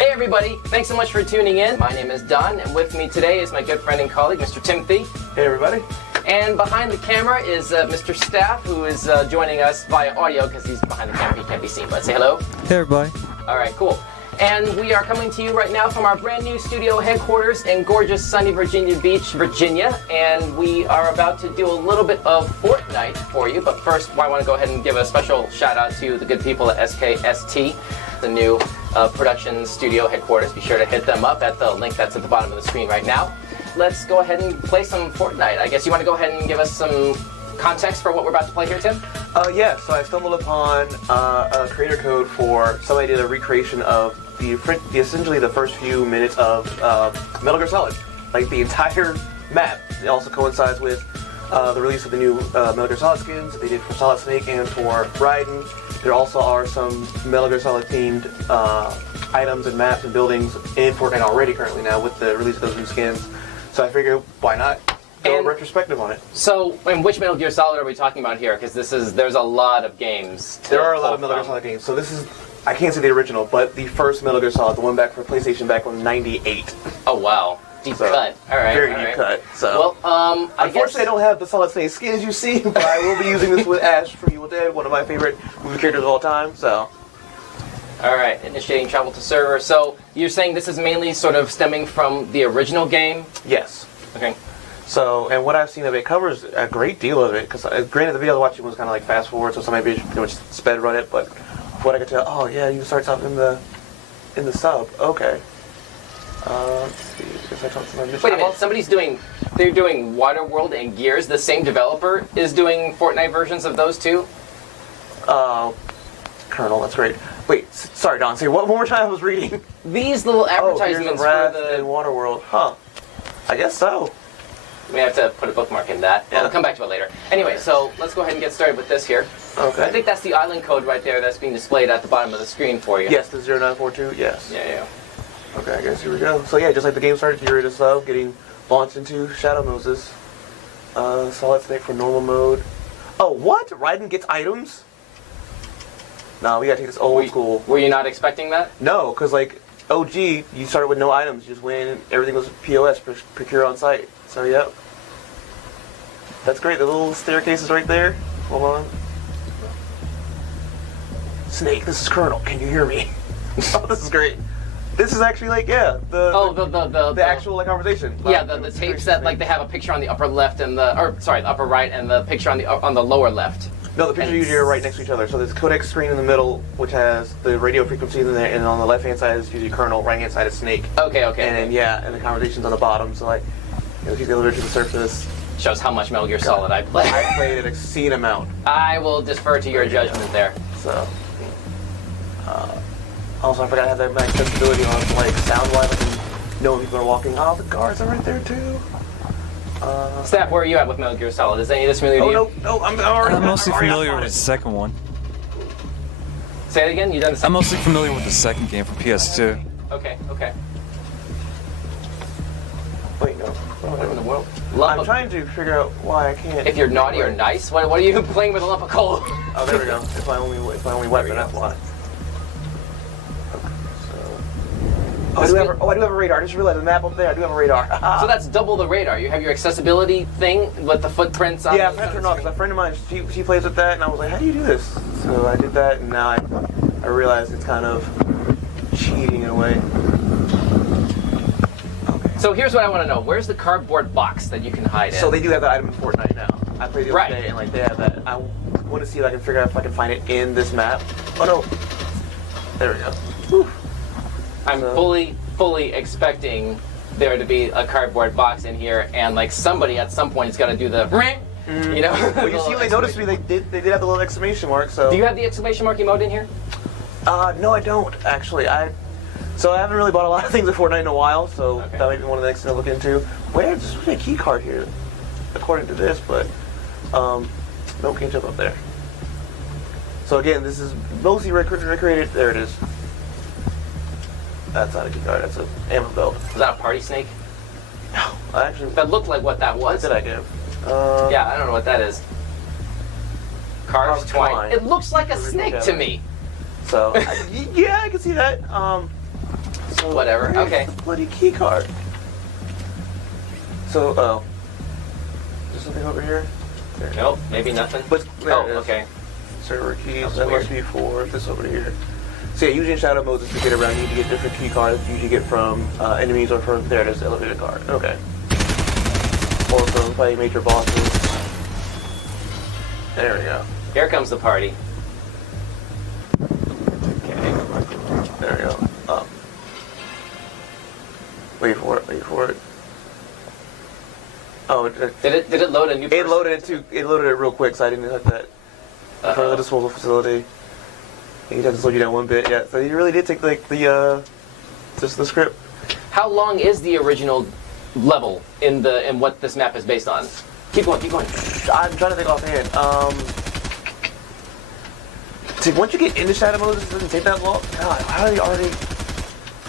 Hey everybody, thanks so much for tuning in. My name is Don, and with me today is my good friend and colleague, Mr. Timothy. Hey everybody. And behind the camera is Mr. Staff, who is joining us via audio because he's behind the camera, he can't be seen, but say hello. Hey everybody. Alright, cool. And we are coming to you right now from our brand new studio headquarters in gorgeous sunny Virginia Beach, Virginia. And we are about to do a little bit of Fortnite for you. But first, I want to go ahead and give a special shout out to the good people at SKST, the new production studio headquarters. Be sure to hit them up at the link that's at the bottom of the screen right now. Let's go ahead and play some Fortnite. I guess you want to go ahead and give us some context for what we're about to play here, Tim? Yeah, so I stumbled upon a creator code for somebody did a recreation of essentially the first few minutes of Metal Gear Solid, like the entire map. It also coincides with the release of the new Metal Gear Solid skins that they did for Solid Snake and for Raiden. There also are some Metal Gear Solid themed items and maps and buildings in Fortnite already currently now with the release of those new skins. So I figured, why not go a retrospective on it? So, and which Metal Gear Solid are we talking about here? Because there's a lot of games. There are a lot of Metal Gear Solid games. So this is, I can't say the original, but the first Metal Gear Solid, the one back for PlayStation back in '98. Oh wow, deep cut. All right, very deep cut. well, So, unfortunately, I don't have the Solid Snake skin as you see, but I will be using this with Ash from Evil Dead, one of my favorite movie characters of all time. So, all right, initiating travel to server. So you're saying this is mainly sort of stemming from the original game? yes. Okay. So, and what I've seen of it covers a great deal of it, because granted the video I was watching was kind of like fast forward, so somebody pretty much sped run it, but what I could tell, oh yeah, you start something in the sub, okay. Let's see, I talked to my mission. Wait a minute, they're doing Waterworld and Gears, the same developer is doing Fortnite versions of those two? Colonel, that's great. Wait, sorry Don, say one more time I was reading. These little advertisements Wrath for and Waterworld, huh. I guess so. We have to put a bookmark in that. Yeah. We'll come back to it later. Anyway, so let's go ahead and get started with this here. Okay. I think that's the island code right there that's being displayed at the bottom of the screen for you. Yes, the 0942, yes. Yeah. Okay, I guess here we go. So yeah, just like the game started, you're in a sub, getting launched into Shadow Moses. Solid Snake for normal mode. Oh, what? Raiden gets items? No, we gotta take this old school. Were you not expecting that? No, because like OG, you started with no items. You just went in, everything was POS, procure on site. So yep. That's great, the little staircase is right there. Hold on. Snake, this is Colonel, can you hear me? Oh, this is great. This is actually like, yeah, the actual like conversation. Yeah, the tapes that like they have a picture on the upper left and the upper right and the picture on the lower left. No, the pictures usually are right next to each other. So there's a codec screen in the middle, which has the radio frequency in there, and on the left hand side is usually Colonel, right hand side is Snake. Okay. And then, yeah, and the conversation's on the bottom. So like, if you go over to the surface, shows how much Metal Gear Solid I played. I played an obscene amount. I will defer to your judgment there. So, also I forgot to have that accessibility on, like sound-wise, like know when people are walking. Oh, the guards are right there too. Staff, where are you at with Metal Gear Solid? Is any of this familiar to you? No, I'm already. I'm mostly familiar with the second one. Say it again. You done the I'm mostly familiar with the second game from PS2. Okay. Wait, no. What in the world? I'm trying to figure out why I can't. If you're naughty or nice, what are you playing with a lump of coal? Oh, there we go. It's my only weapon. That's why. Okay, so. I do have a radar. I just realized the map up there. I do have a radar. So that's double the radar. You have your accessibility thing with the footprints on. Yeah, I turned off because a friend of mine she plays with that, and I was like, how do you do this? So I did that, and now I realize it's kind of cheating in a way. So here's what I want to know. Where's the cardboard box that you can hide in? So they do have that item in Fortnite now. I played the other day, and like they have that. I want to see if I can figure out if I can find it in this map. Oh no. There we go. Whew. I'm fully expecting there to be a cardboard box in here, and like somebody at some point is got to do the, you know. Well, you see, when they noticed me, they did have the little exclamation mark. So. Do you have the exclamation mark emote in here? No, I don't actually. So I haven't really bought a lot of things at Fortnite in a while, so that might be one of the next things to look into. There's a key card here, according to this, but no, can't jump up there. So again, this is mostly recreated. There it is. That's not a key card. That's an ammo belt. Was that a party snake? No, I actually. That looked like what that was. What did I give? Yeah, I don't know what that is. Carved twine. twine. It looks like a snake to me. So, yeah, I can see that. So Whatever, where's okay. the bloody key card. So, oh. Is there something over here? There. Nope, maybe nothing. But, there Oh, it is. okay. Server keys, That's that weird. must be for this over here. So yeah, usually in shadow modes, to get around, you need to get different key cards. You usually get from enemies or from, there it is, elevator card. Okay. Or from fighting major bosses. There we go. Here comes the party. Okay. There we go. Up. Wait for it, wait for it. Oh, Did it load a new person? it loaded it too. It loaded it real quick, so I didn't hit that. In front of the disposal facility. And you have to slow you down one bit. Yeah, so you really did take like the just the script. How long is the original level in what this map is based on? Keep going, keep going. I'm trying to think offhand. See, once you get into shadow mode, it doesn't take that long. God, how do you already?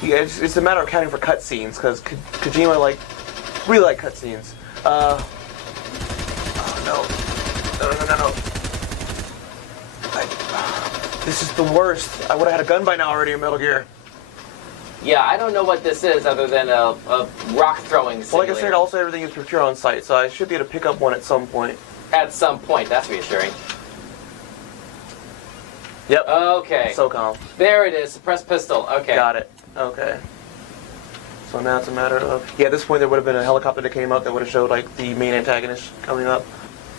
Yeah, it's a matter of counting for cutscenes because Kojima really like cutscenes. Oh no. This is the worst. I would have had a gun by now already in Metal Gear. Yeah, I don't know what this is other than a rock throwing Well, simulator. like I said, also everything is procure on site, so I should be able to pick up one at some point. At some point, that's reassuring. Yep. Okay. SOCOM. There it is, suppressed pistol. Okay. Got it. Okay. So now it's a matter of... Yeah, at this point there would have been a helicopter that came up that would have showed like the main antagonist coming up.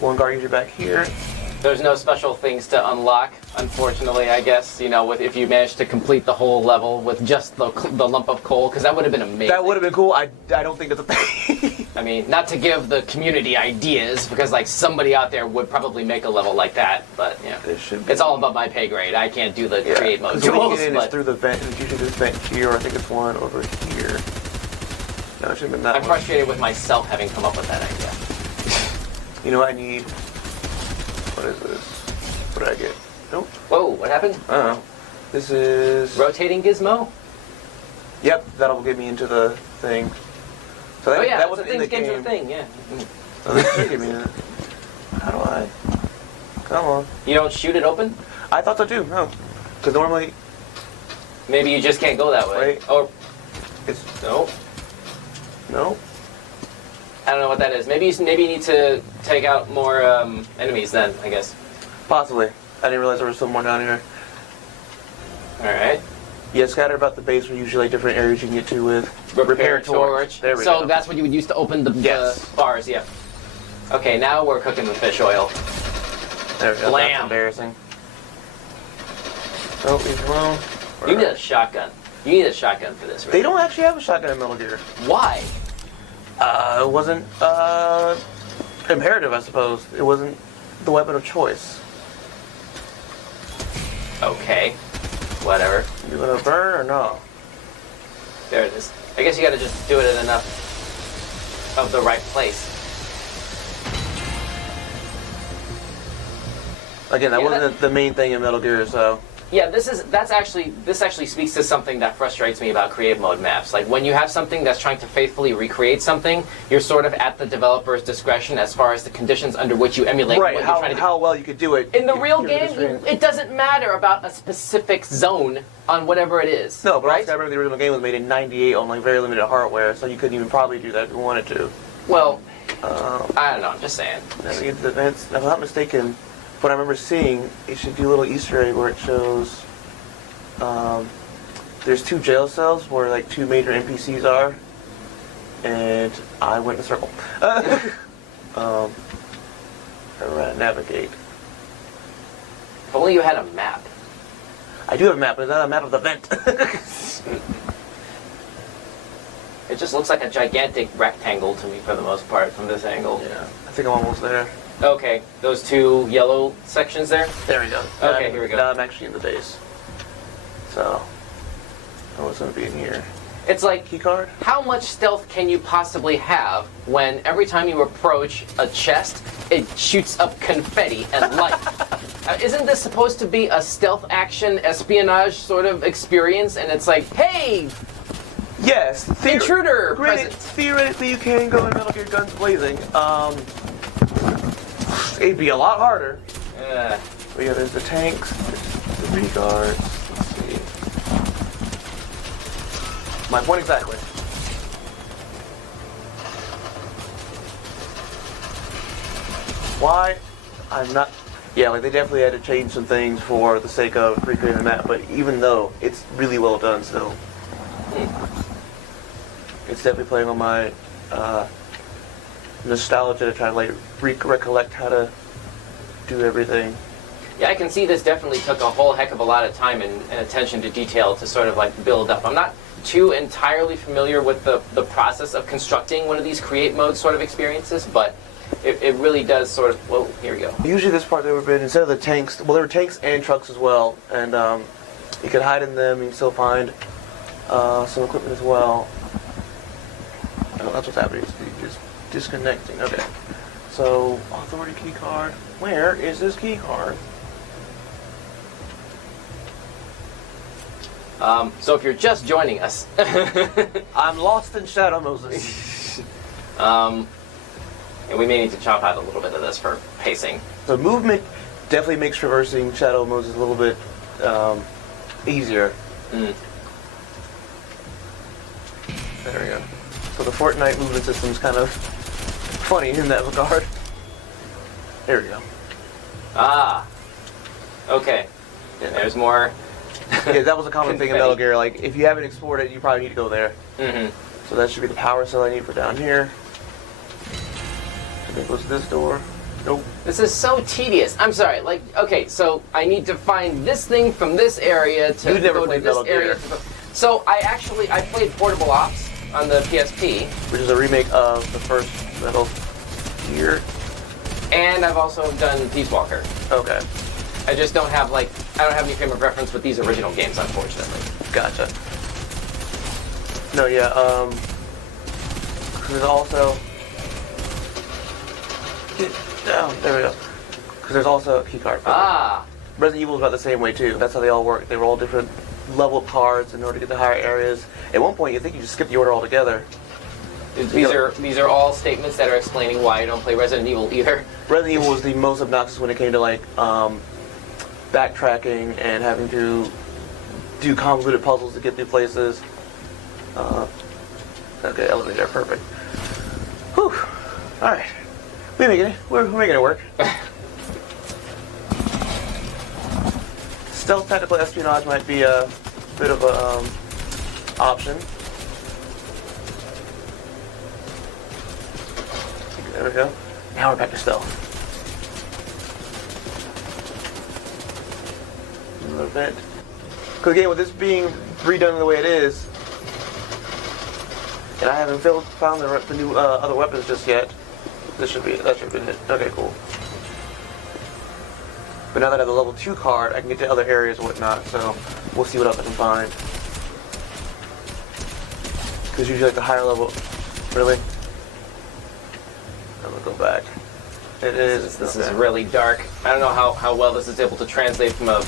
One guard user back here. There's no special things to unlock, unfortunately, I guess, you know, if you managed to complete the whole level with just the lump of coal, because that would have been amazing. That would have been cool. I don't think that's a thing. I mean, not to give the community ideas, because, like, somebody out there would probably make a level like that, but, yeah. It should be. It's all above my pay grade. I can't do the create mode The way you tools, get in is but through the vent, and it's usually this vent here, or I think it's one over here. No, it should have been that I'm one. frustrated with myself having come up with that idea. You know what I need? What is this? What did I get? Nope. Whoa, what happened? I don't know. This is... Rotating gizmo? Yep, that'll get me into the thing. So that, Oh yeah, that that's a wasn't in thing, the game's a game. thing, yeah. So this should get me in it. How do I? Come on. You don't shoot it open? I thought so too, no. Because normally, Maybe you just can't go that way. Wait. Or, it's... no. No? I don't know what that is. Maybe you need to take out more enemies then, I guess. Possibly. I didn't realize there was some more down here. Alright. Yeah, scattered about the base are usually different areas you can get to with Repair torch. There we so go. that's what you would use to open the Yes. bars, yeah. Okay, now we're cooking with fish oil. There we go. Blam. That's embarrassing. Oh, leave it alone. You need a shotgun. You need a shotgun for this, right? They don't actually have a shotgun in Metal Gear. Why? It wasn't imperative, I suppose. It wasn't the weapon of choice. Okay. Whatever. You gonna burn or no? There it is. I guess you gotta just do it in enough of the right place. Again, that Yeah, wasn't the main thing in Metal Gear, so... Yeah, this actually speaks to something that frustrates me about creative mode maps. Like when you have something that's trying to faithfully recreate something, you're sort of at the developer's discretion as far as the conditions under which you emulate Right, what you're trying to do. how well you could do it. In the real You're game, discretion. it doesn't matter about a specific zone on whatever it is. No, but right? also I remember the original game was made in '98 on like very limited hardware, so you couldn't even probably do that if you wanted to. Well, I don't know. I'm just saying. Navigate to the events. If I'm not mistaken, what I remember seeing, it should do a little Easter egg where it shows there's 2 jail cells where like 2 major NPCs are, and I went in a circle. Alright, navigate. If only you had a map. I do have a map, but it's not a map of the vent. It just looks like a gigantic rectangle to me for the most part from this angle. Yeah, I think I'm almost there. Okay, those 2 yellow sections there. There we go. Okay, here we go. Now I'm actually in the base. So, what's going to be in here? It's like, Key card? how much stealth can you possibly have when every time you approach a chest, it shoots up confetti and light? Isn't this supposed to be a stealth action espionage sort of experience? And it's like, hey, Yes. intruder Granted, present. theoretically you can go in Metal Gear guns blazing. It'd be a lot harder. But yeah, there's the tanks, there's the reguards. Let's see. My point exactly. Why? I'm not... Yeah, like they definitely had to change some things for the sake of recreating the map, but even though it's really well done still. It's definitely playing on my nostalgia to try to like recollect how to do everything. Yeah, I can see this definitely took a whole heck of a lot of time and attention to detail to sort of like build up. I'm not too entirely familiar with the process of constructing one of these create mode sort of experiences, but it really does sort of, whoa, here we go. Usually this part there would have been, instead of the tanks, well there were tanks and trucks as well, and you could hide in them, you can still find some equipment as well. Oh, that's what's happening, it's just disconnecting, okay. So, authority key card, where is this key card? So if you're just joining us, I'm lost in Shadow Moses. and we may need to chop out a little bit of this for pacing. The movement definitely makes traversing Shadow Moses a little bit easier. Mm. There we go. So the Fortnite movement system is kind of funny in that regard. There we go. Ah. Okay. Yeah. There's more. Yeah, that was a common thing in Metal Gear. Like, if you haven't explored it, you probably need to go there. Mm-hmm. So that should be the power cell I need for down here. I think it was this door. Nope. This is so tedious. I'm sorry. Like, okay, so I need to find this thing from this area to You've never go to played this Metal area. Gear. So I played Portable Ops on the PSP, Which is a remake of the first Metal Gear. and I've also done Peace Walker. Okay. I just don't have I don't have any frame of reference with these original games, unfortunately. Gotcha. No, yeah, there's also... Get down, there we go. Because there's also a key card. Ah. Resident Evil is about the same way too. That's how they all work. They were all different level cards in order to get to higher areas. At one point, you think you just skip the order altogether. These are all statements that are explaining why I don't play Resident Evil either. Resident Evil was the most obnoxious when it came to like backtracking and having to do convoluted puzzles to get through places. Okay, elevator, perfect. Whew. All right, we're making it work. Stealth tactical espionage might be a bit of a option. There we go. Now we're back to stealth. Another vent. Because again, with this being redone the way it is, and I haven't found the new other weapons just yet, that should be it. Okay, cool. But now that I have the level 2 card, I can get to other areas and whatnot, so we'll see what else I can find. Because usually like the higher level... Really? I'm gonna go back. It is... This is really dark. I don't know how well this is able to translate from a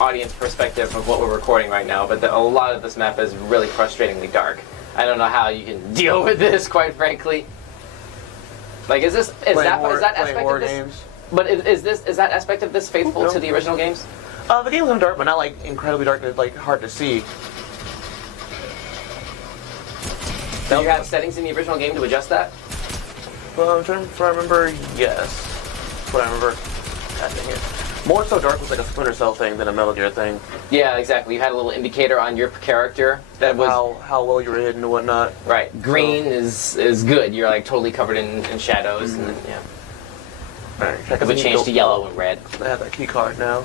audience perspective of what we're recording right now, but a lot of this map is really frustratingly dark. I don't know how you can deal with this, quite frankly. Like, is that aspect of this? Games. But is that aspect of this faithful to the original games? The games are dark, but not like incredibly dark and like hard to see. Do you have settings in the original game to adjust that? Well, I'm trying to remember. Yes, that's what I remember. God dang it. More So Dark was like a Splinter Cell thing than a Metal Gear thing. Yeah, exactly. You had a little indicator on your character that was how well you were hidden and whatnot. Right. Green is good. You're like totally covered in shadows, and then, yeah. Alright, it would change to yellow and red. I have that key card now.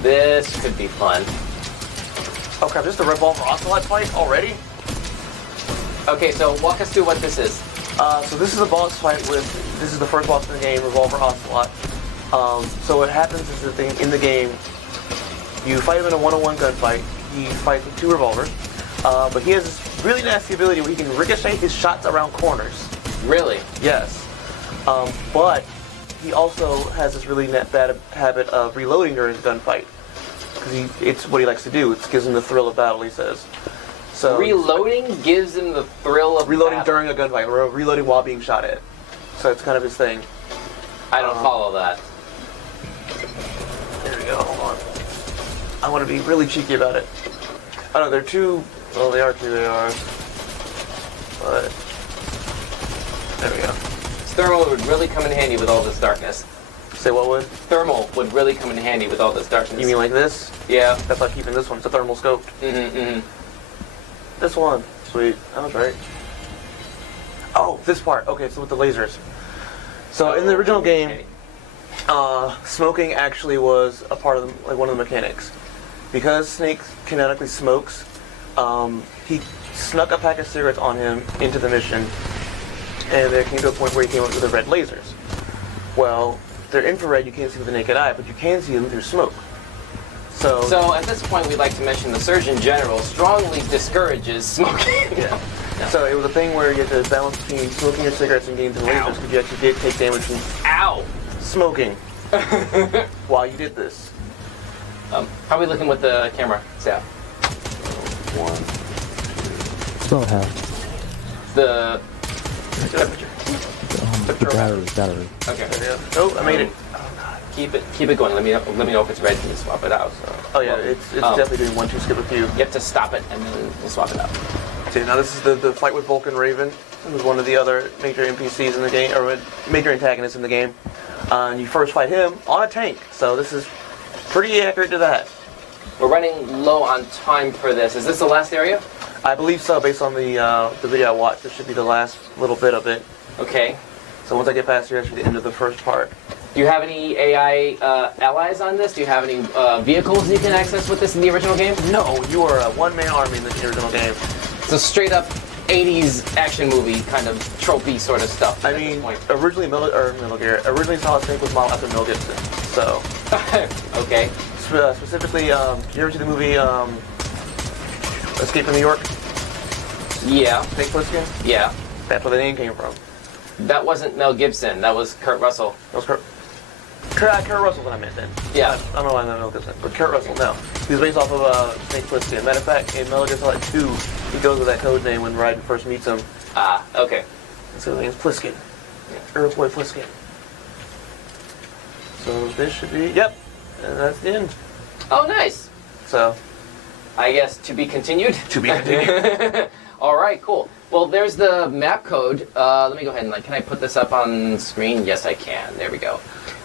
This could be fun. Oh crap, this is the Revolver Ocelot fight already? Okay, so walk us through what this is. So this is a boss fight this is the first boss in the game, Revolver Ocelot. So what happens is that in the game, you fight him in a one-on-one gunfight. He fights with 2 revolvers, but he has this really nasty ability where he can ricochet his shots around corners. Really? Yes. But he also has this really bad habit of reloading during his gunfight. Because it's what he likes to do. It gives him the thrill of battle, he says. So reloading gives him the thrill of reloading battle. during a gunfight, or reloading while being shot at. So it's kind of his thing. I don't follow that. There we go, hold on. I want to be really cheeky about it. I don't know, there are 2 Well, they are too, they are. But, there we go. Thermal would really come in handy with all this darkness. Say what would? Thermal would really come in handy with all this darkness. You mean like this? Yeah. That's why I'm keeping this one. It's a thermal scope. This one. Sweet. I was right. Oh, this part. Okay, so with the lasers. So in the original game, smoking actually was a part of one of the mechanics. Because Snake kinetically smokes, he snuck a pack of cigarettes on him into the mission, and there came to a point where he came up with the red lasers. Well, they're infrared, you can't see with the naked eye, but you can see them through smoke. So at this point, we'd like to mention the Surgeon General strongly discourages smoking. Yeah. So it was a thing where you had to balance between smoking your cigarettes and getting to the lasers, because you actually did take damage from smoking while you did this. How are we looking with the camera? Yeah. About half. The Temperature. The battery. okay. Oh, I made it. Keep it going. Let me know if it's ready to swap it out. So. Oh yeah, it's definitely doing 1-2 skip a few. You have to stop it and then we'll swap it out. Okay, now this is the fight with Vulcan Raven. Who's one of the other major NPCs in the game, or major antagonists in the game. And you first fight him on a tank, so this is pretty accurate to that. We're running low on time for this. Is this the last area? I believe so, based on the video I watched. This should be the last little bit of it. Okay. So once I get past here, that's the end of the first part. Do you have any AI allies on this? Do you have any vehicles you can access with this in the original game? No, you are a one-man army in the original game. So straight up 80s action movie kind of tropey sort of stuff. I mean, originally Metal Gear, originally Solid Snake was modeled after Mel Gibson. So okay. Specifically, you ever see the movie Escape from New York? Yeah. Snake Plissken? Yeah. That's where the name came from. That wasn't Mel Gibson. That was Kurt Russell. That was Kurt Russell, what I meant then. Yeah. I don't know why I meant Mel Gibson, but Kurt Russell, no. He was based off of Snake Plissken. Matter of fact, in Metal Gear Solid 2, he goes with that code name when Raiden first meets him. Ah, okay. So his name's Plissken. Earthboy Plissken. So this should be, yep, and that's the end. Oh, nice. So, I guess to be continued? to be continued. All right, cool. Well, there's the map code. Let me go ahead and, can I put this up on screen? Yes, I can. There we go.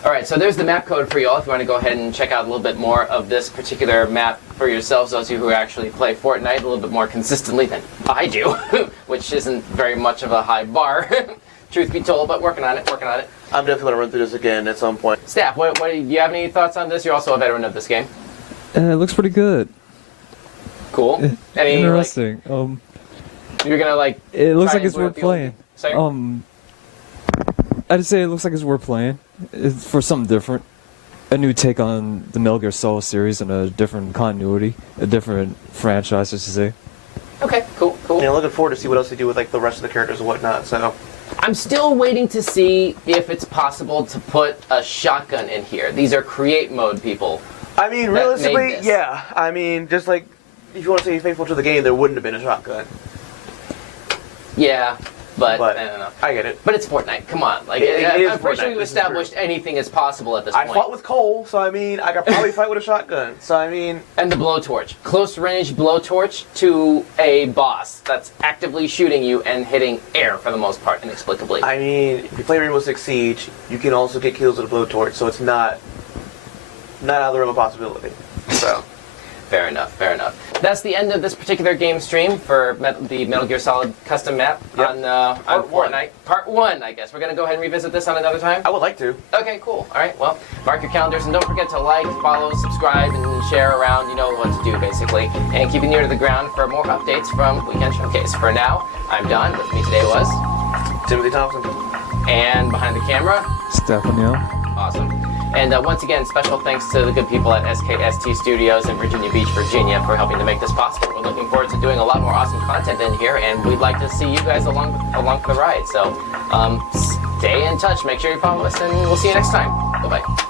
All right, so there's the map code for you all if you want to go ahead and check out a little bit more of this particular map for yourselves, those of you who actually play Fortnite a little bit more consistently than I do, which isn't very much of a high bar, truth be told, but working on it. I'm definitely going to run through this again at some point. Staff, what do you have any thoughts on this? You're also a veteran of this game. It looks pretty good. Cool. Any, Interesting. you're gonna It looks try like it's and worth do it the old- playing. Sorry? I'd say it looks like it's worth playing. It's for something different. A new take on the Metal Gear Solid series and a different continuity, a different franchise, just to say. Okay, cool. Yeah, looking forward to see what else they do with the rest of the characters and whatnot. So, I'm still waiting to see if it's possible to put a shotgun in here. These are create mode people. I mean, that realistically, made this. yeah. I mean, just like if you want to say faithful to the game, there wouldn't have been a shotgun. Yeah, but But I don't know. I get it. But it's Fortnite. Come on, It is I'm pretty sure Fortnite, we've this is established anything is possible at this I point. fought with Cole, so I mean, I could probably fight with a shotgun. So I mean, And the blowtorch, close range blowtorch to a boss that's actively shooting you and hitting air for the most part, inexplicably. if you play Rainbow Six Siege, you can also get kills with a blowtorch, so it's not out of the realm of possibility. So. Fair enough. That's the end of this particular game stream for the Metal Gear Solid custom map on Fortnite. Part 1, I guess. We're going to go ahead and revisit this on another time? I would like to. Okay, cool. All right, well, mark your calendars and don't forget to like, follow, subscribe, and share around. You know what to do, basically. And keep an ear to the ground for more updates from Weekend Showcase. For now, I'm Don. With me today was... Timothy Thompson. And behind the camera... Stephanie. Awesome. And once again, special thanks to the good people at SKST Studios in Virginia Beach, Virginia for helping to make this possible. We're looking forward to doing a lot more awesome content in here, and we'd like to see you guys along for the ride. So stay in touch, make sure you follow us, and we'll see you next time. Bye-bye.